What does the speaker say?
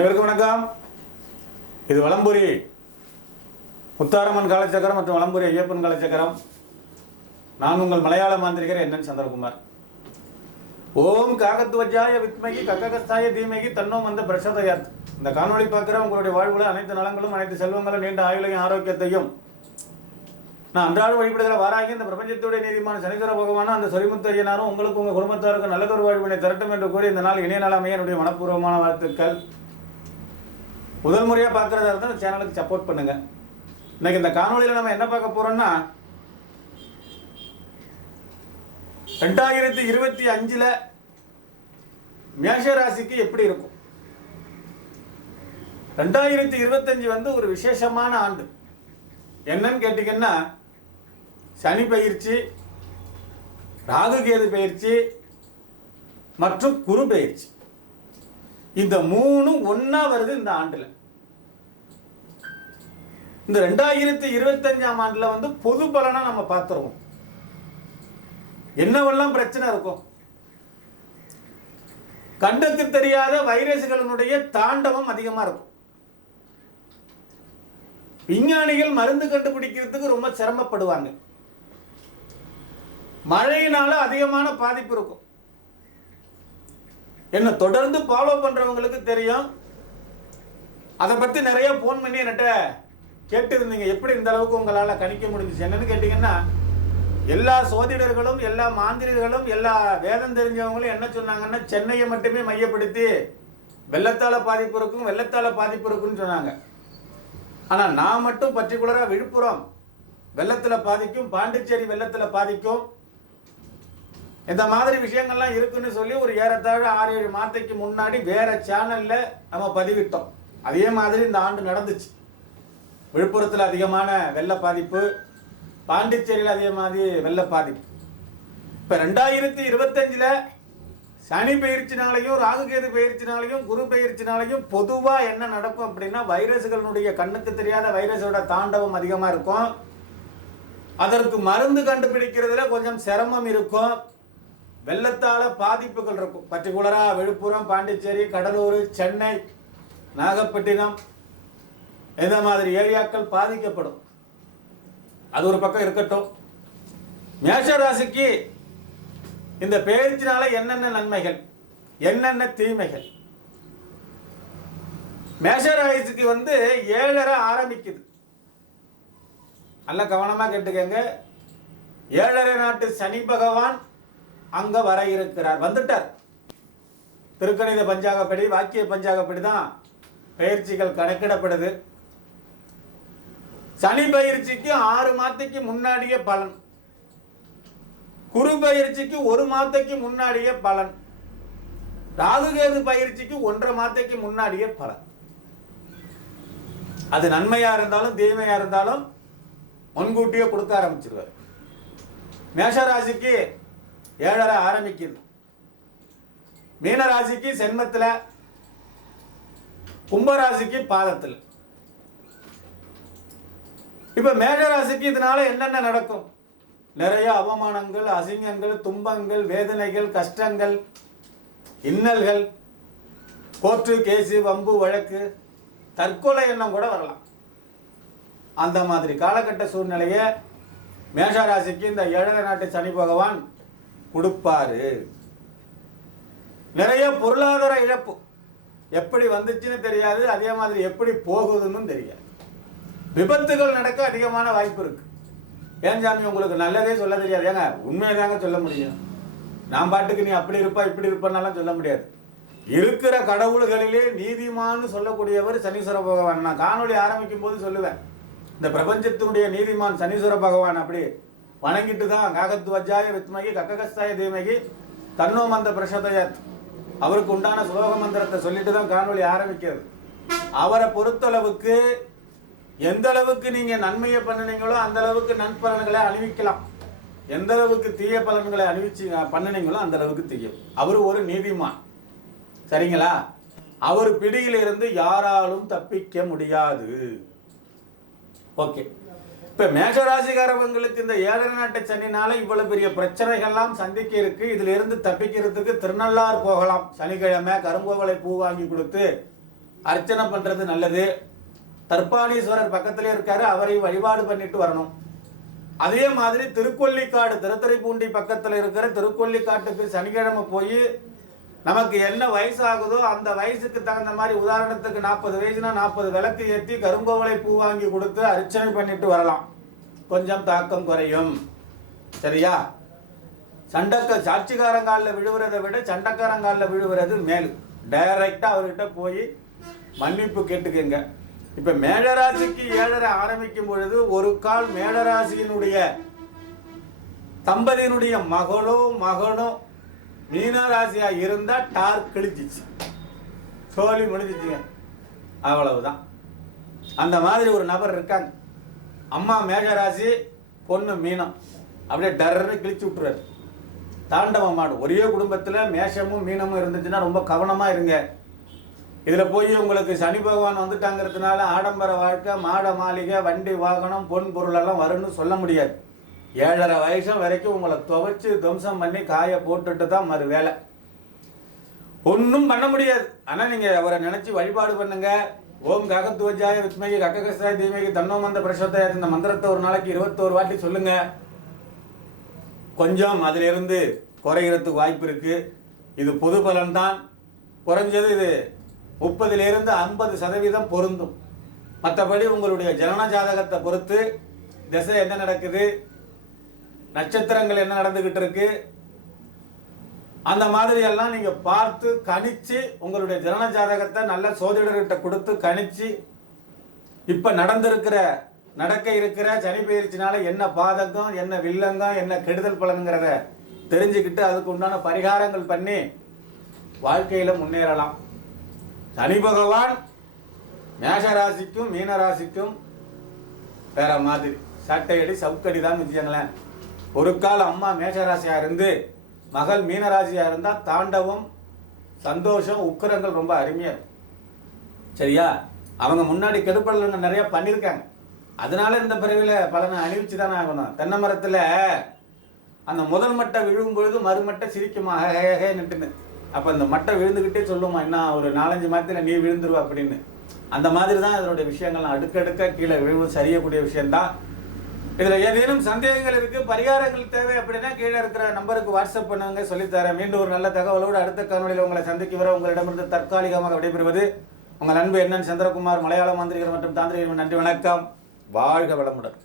அனைவருக்கும் வணக்கம். இது வளம்புரி முத்தாரம்மன் காலச்சக்கரம் மற்றும் வளம்புரி ஐயப்பன் காலச்சக்கரம். நான் உங்கள் மலையாள மாந்திரிகர் என்னன் சந்திரகுமார். ஓம் காகத்துவஜாய வித்மகி கக்ககஸ்தாய தீமகி தன்னோம் வந்த பிரசதயாத். இந்த காணொளி பார்க்குற உங்களுடைய வாழ்வுல அனைத்து நலங்களும் அனைத்து செல்வங்களும் நீண்ட ஆயுளையும் ஆரோக்கியத்தையும். நான் அன்றாட வழிபடுகிற வாராகி இந்த பிரபஞ்சத்துடைய நீதிமான சனீஸ்வர பகவான அந்த சொரிமுத்தையனாரும் உங்களுக்கு உங்கள் குடும்பத்தாருக்கு நல்லதொரு வாழ்வினை திரட்டும் என்று கூறி இந்த நாள் இணைய நாள் என்னுடைய மனப்பூர்வமான வாழ்த்துக்கள். முதல் முறையாக பார்க்குறதா இருந்தால் சேனலுக்கு சப்போர்ட் பண்ணுங்கள் இன்னைக்கு இந்த காணொளியில் நம்ம என்ன பார்க்க போகிறோம்னா ரெண்டாயிரத்தி இருபத்தி அஞ்சில் மேஷ ராசிக்கு எப்படி இருக்கும்? ரெண்டாயிரத்தி இருபத்தஞ்சு வந்து ஒரு விசேஷமான ஆண்டு. என்னன்னு கேட்டிங்கன்னா சனி பயிற்சி ராகுகேது பயிற்சி மற்றும் குரு பயிற்சி. இந்த மூணும் ஒன்றா வருது இந்த ஆண்டில். இந்த ரெண்டாயிரத்தி இருபத்தஞ்சாம் ஆண்டில் வந்து பொது பலனாக நம்ம பார்த்துருவோம். என்னவெல்லாம் பிரச்சனை இருக்கும்? கண்ணுக்கு தெரியாத வைரஸ்களினுடைய தாண்டவம் அதிகமாக இருக்கும். விஞ்ஞானிகள் மருந்து கண்டுபிடிக்கிறதுக்கு ரொம்ப சிரமப்படுவாங்க. மழையினால அதிகமான பாதிப்பு இருக்கும். என்ன தொடர்ந்து ஃபாலோ பண்றவங்களுக்கு தெரியும். அதை பத்தி நிறைய ஃபோன் பண்ணி என்கிட்ட கேட்டு இருந்தீங்க எப்படி இந்த அளவுக்கு உங்களால் கணிக்க முடிஞ்சுச்சு? என்னன்னு கேட்டிங்கன்னா எல்லா சோதிடர்களும் எல்லா மாந்திரிகளும் எல்லா வேதம் தெரிஞ்சவங்களும் என்ன சொன்னாங்கன்னா சென்னையை மட்டுமே மையப்படுத்தி வெள்ளத்தால பாதிப்பு இருக்கும் வெள்ளத்தால பாதிப்பு இருக்குன்னு சொன்னாங்க. ஆனால் நான் மட்டும் பர்டிகுலராக விழுப்புரம் வெள்ளத்தில் பாதிக்கும் பாண்டிச்சேரி வெள்ளத்தில் பாதிக்கும் இந்த மாதிரி விஷயங்கள்லாம் இருக்குன்னு சொல்லி ஒரு ஏறத்தாழ ஆறு ஏழு மாதத்துக்கு முன்னாடி வேற சேனல்ல நம்ம பதிவிட்டோம். அதே மாதிரி இந்த ஆண்டு நடந்துச்சு. விழுப்புரத்தில் அதிகமான வெள்ள பாதிப்பு பாண்டிச்சேரியில் அதே மாதிரி வெள்ள பாதிப்பு. இப்போ ரெண்டாயிரத்தி இருபத்தஞ்சில் சனி பயிற்சினாலையும் ராகுகேது பயிற்சினாலையும் குரு பயிற்சினாலையும் பொதுவாக என்ன நடக்கும் அப்படின்னா வைரஸ்களுடைய கண்ணுக்கு தெரியாத வைரஸோட தாண்டவம் அதிகமாக இருக்கும். அதற்கு மருந்து கண்டுபிடிக்கிறதுல கொஞ்சம் சிரமம் இருக்கும். வெள்ளத்தால் பாதிப்புகள் இருக்கும். பர்டிகுலராக விழுப்புரம் பாண்டிச்சேரி கடலூர் சென்னை நாகப்பட்டினம் எந்த மாதிரி ஏரியாக்கள் பாதிக்கப்படும்? அது ஒரு பக்கம் இருக்கட்டும். மேஷ ராசிக்கு இந்த பேச்சினால என்னென்ன நன்மைகள்? என்னென்ன தீமைகள்? மேஷராசிக்கு வந்து ஏழரை ஆரம்பிக்குது. நல்ல கவனமா கேட்டுக்கங்க. ஏழரை நாட்டு சனி பகவான் அங்க வர இருக்கிறார். வந்துட்டார். திருக்கணித பஞ்சாகப்படி வாக்கிய பஞ்சாகப்படி தான் பயிற்சிகள் கணக்கிடப்படுது. சனி பயிற்சிக்கு ஆறு மாதத்துக்கு முன்னாடியே பலன். குரு பயிற்சிக்கு ஒரு மாதத்துக்கு முன்னாடியே பலன். ராகுகேது பயிற்சிக்கு ஒன்றரை மாதத்துக்கு முன்னாடியே பலன். அது நன்மையா இருந்தாலும் தீமையா இருந்தாலும் முன்கூட்டியே கொடுக்க ஆரம்பிச்சிருவார். மேஷராசிக்கு ஏழரை ஆரம்பிக்குது. மீனராசிக்கு சென்மத்தில் கும்பராசிக்கு பாதத்தில். இப்ப மேஷராசிக்கு இதனால என்னென்ன நடக்கும்? நிறைய அவமானங்கள் அசிங்கங்கள் துன்பங்கள் வேதனைகள் கஷ்டங்கள் இன்னல்கள் கோர்ட்டு கேஸு வம்பு வழக்கு தற்கொலை எண்ணம் கூட வரலாம். அந்த மாதிரி காலகட்ட சூழ்நிலையை மேஷராசிக்கு இந்த ஏழரை நாட்டு சனி பகவான் கொடுப்பாரு. நிறைய பொருளாதார இழப்பு. எப்படி வந்துச்சுன்னு தெரியாது அதே மாதிரி எப்படி போகுதுன்னு தெரியாது. விபத்துகள் நடக்க அதிகமான வாய்ப்பு இருக்கு. ஏன் சாமி உங்களுக்கு நல்லதே சொல்ல தெரியாது? ஏங்க உண்மையை தாங்க சொல்ல முடியும். நான் பாட்டுக்கு நீ அப்படி இருப்பா இப்படி இருப்பான்னாலாம் சொல்ல முடியாது. இருக்கிற கடவுள்களிலே நீதிமான்னு சொல்லக்கூடியவர் சனீஸ்வர பகவான். நான் காணொலி ஆரம்பிக்கும் போது சொல்லுவேன். இந்த பிரபஞ்சத்தினுடைய நீதிமான் சனீஸ்வர பகவான் அப்படி வணங்கிட்டு தான் காகத்வஜாய வித்மகி கக்ககஸ்தாய தீமகி தன்னோ மந்த பிரசதயத் அவருக்கு உண்டான சுலோக மந்திரத்தை சொல்லிட்டு தான் காணொலி ஆரம்பிக்கிறது. அவரை பொறுத்தளவுக்கு எந்த அளவுக்கு நீங்க நன்மையை பண்ணினீங்களோ அந்த அளவுக்கு நன்பலன்களை அணிவிக்கலாம். எந்த அளவுக்கு தீய பலன்களை அணிவிச்சு பண்ணினீங்களோ அந்த அளவுக்கு தீயம் அவர் ஒரு நீதிமான். சரிங்களா? அவர் பிடியிலிருந்து யாராலும் தப்பிக்க முடியாது. ஓகே. இப்ப மேஷராசிக்காரவங்களுக்கு இந்த ஏழரை நாட்டு சனினால இவ்வளவு பெரிய பிரச்சனைகள்லாம் சந்திக்க இருக்கு. இதுல இருந்து தப்பிக்கிறதுக்கு திருநள்ளார் போகலாம். சனிக்கிழமை கருங்கோவலை பூ வாங்கி கொடுத்து அர்ச்சனை பண்ணுறது நல்லது. தர்பாணீஸ்வரர் பக்கத்திலே இருக்காரு அவரை வழிபாடு பண்ணிட்டு வரணும். அதே மாதிரி திருக்கொல்லிக்காடு திருத்துறைப்பூண்டி பக்கத்தில் இருக்கிற திருக்கொல்லிக்காட்டுக்கு சனிக்கிழமை போய் நமக்கு என்ன வயசு ஆகுதோ அந்த வயசுக்கு தகுந்த மாதிரி உதாரணத்துக்கு நாற்பது வயசுனா நாற்பது விளக்கு ஏற்றி கருங்கோவலை பூ வாங்கி கொடுத்து அர்ச்சனை பண்ணிட்டு வரலாம். கொஞ்சம் தாக்கம் குறையும். சரியா? சண்டக்க சாட்சிக்காரங்காலில் விழுவுறதை விட சண்டக்காரங்காலில் விழுவுறது மேல். டைரக்டாக அவர்கிட்ட போய் மன்னிப்பு கேட்டுக்கங்க. இப்போ மேடராசிக்கு ஏழரை ஆரம்பிக்கும் பொழுது ஒரு கால் மேடராசியினுடைய தம்பதியினுடைய மகளோ மகனோ மீனராசியா இருந்தா டார் கிழிச்சிச்சு சோழி முடிஞ்சிச்சுங்க. அவ்வளவுதான். அந்த மாதிரி ஒரு நபர் இருக்காங்க. அம்மா மேகராசி பொண்ணு மீனம். அப்படியே டர்னு கிழிச்சு விட்டுறாரு தாண்டவம் மாடு. ஒரே குடும்பத்தில் மேஷமும் மீனமும் இருந்துச்சுன்னா ரொம்ப கவனமாக இருங்க. இதில் போய் உங்களுக்கு சனி பகவான் வந்துட்டாங்கிறதுனால ஆடம்பர வாழ்க்கை மாட மாளிகை வண்டி வாகனம் பொன் பொருளெல்லாம் வரும்னு சொல்ல முடியாது. ஏழரை வயசம் வரைக்கும் உங்களை துவைச்சு துவம்சம் பண்ணி காய போட்டுட்டு தான் மறு வேலை. ஒன்றும் பண்ண முடியாது. ஆனால் நீங்கள் அவரை நினச்சி வழிபாடு பண்ணுங்கள் ஓம் ககத்துவஜாய வித்மகி கக்ககஸ்தாய தீமகி தன்னோ மந்த பிரசோதய இந்த மந்திரத்தை ஒரு நாளைக்கு இருபத்தோரு வாட்டி சொல்லுங்க. கொஞ்சம் அதிலிருந்து குறைகிறதுக்கு வாய்ப்பு இருக்குது இது பொது பலன் தான் குறைஞ்சது இது முப்பதிலிருந்து ஐம்பது சதவீதம் பொருந்தும். மற்றபடி உங்களுடைய ஜனன ஜாதகத்தை பொறுத்து திசை என்ன நடக்குது நட்சத்திரங்கள் என்ன நடந்துகிட்டு இருக்கு அந்த மாதிரி எல்லாம் நீங்கள் பார்த்து கணிச்சு உங்களுடைய ஜனன ஜாதகத்தை நல்ல சோதிடர்கிட்ட கொடுத்து கணிச்சு இப்போ நடந்திருக்கிற நடக்க இருக்கிற சனி பயிற்சினால என்ன பாதகம் என்ன வில்லங்கம் என்ன கெடுதல் பலனுங்கிறத தெரிஞ்சுக்கிட்டு அதுக்கு உண்டான பரிகாரங்கள் பண்ணி வாழ்க்கையில் முன்னேறலாம். சனி பகவான் மேஷராசிக்கும் ராசிக்கும் வேற மாதிரி. சட்டையடி சவுக்கடி தான் வச்சுக்கங்களேன் ஒரு கால் அம்மா மேஷராசியாக இருந்து மகள் மீனராசியாக இருந்தால் தாண்டவம் சந்தோஷம் உக்கிரங்கள் ரொம்ப அருமையாக இருக்கும். சரியா? அவங்க முன்னாடி கெடுப்பலங்க நிறைய பண்ணியிருக்காங்க. அதனால இந்த பிறவில பலனை அணிவிச்சு தானே ஆகணும். தென்னை மரத்தில் அந்த முதல் மட்டை விழுகும் பொழுது மறுமட்டை சிரிக்குமா? ஹே ஹே நிட்டுன்னு அப்போ அந்த மட்டை விழுந்துக்கிட்டே சொல்லுமா என்ன ஒரு நாலஞ்சு மாதத்தில் நீ விழுந்துருவ அப்படின்னு. அந்த மாதிரி தான் அதனுடைய விஷயங்கள்லாம் அடுக்கடுக்க கீழே விழுவு சரியக்கூடிய விஷயம்தான். இதில் ஏதேனும் சந்தேகங்கள் இருக்குது பரிகாரங்கள் தேவை அப்படின்னா கீழே இருக்கிற நம்பருக்கு வாட்ஸ்அப் பண்ணுங்க சொல்லித்தரேன். மீண்டும் ஒரு நல்ல தகவலோடு அடுத்த காணொலியில் உங்களை சந்திக்க வர உங்களிடமிருந்து தற்காலிகமாக விடைபெறுவது உங்கள் நண்பு என்னன் சந்திரகுமார் மலையாள மாந்திரிகர் மற்றும் தாந்திரிகர். நன்றி வணக்கம். வாழ்க வளமுடன்.